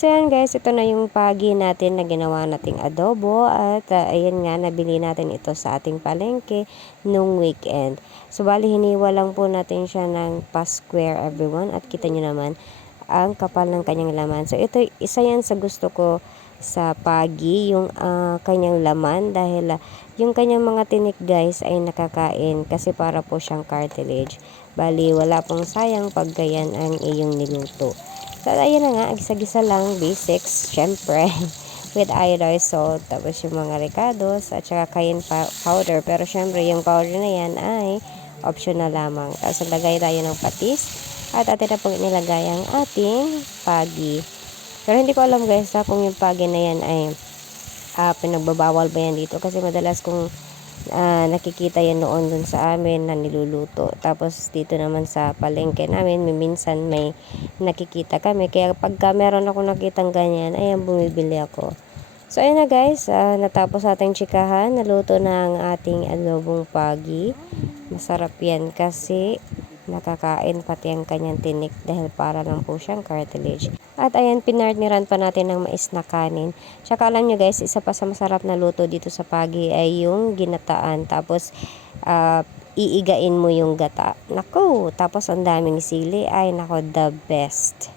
So yan guys, ito na yung pagi natin na ginawa nating adobo at ayan nga, nabili natin ito sa ating palengke nung weekend. So bali hiniwa lang po natin siya ng pa-square everyone at kita nyo naman ang kapal ng kanyang laman. So ito, isa yan sa gusto ko sa pagi, yung kanyang laman dahil yung kanyang mga tinik guys ay nakakain kasi para po siyang cartilage. Bali wala pong sayang pag ganyan ang iyong niluto. So, ayan na nga, gisa-gisa lang, basics, syempre, with iodized salt, tapos yung mga ricados, at saka cayenne powder. Pero syempre, yung powder na yan ay optional lamang. Tapos, lagay tayo ng patis, at atin na pong nilagay ang ating pagi. Pero hindi ko alam guys, kung yung pagi na yan ay pinagbabawal ba yan dito. Kasi madalas kung nakikita yan noon dun sa amin na niluluto. Tapos dito naman sa palengke namin, minsan may nakikita kami. Kaya pagka meron ako nakitang ganyan, ayan, bumibili ako. So ayun na guys, natapos ating chikahan. Naluto na ang ating adobong pagi. Masarap yan kasi nakakain pati ang kanyang tinik dahil para lang po siyang cartilage. At ayan, pinartniran pa natin ng mais na kanin. Tsaka alam nyo guys, isa pa sa masarap na luto dito sa pagi ay yung ginataan. Tapos, iigain mo yung gata. Naku, tapos ang daming sili. Ay, nako, the best.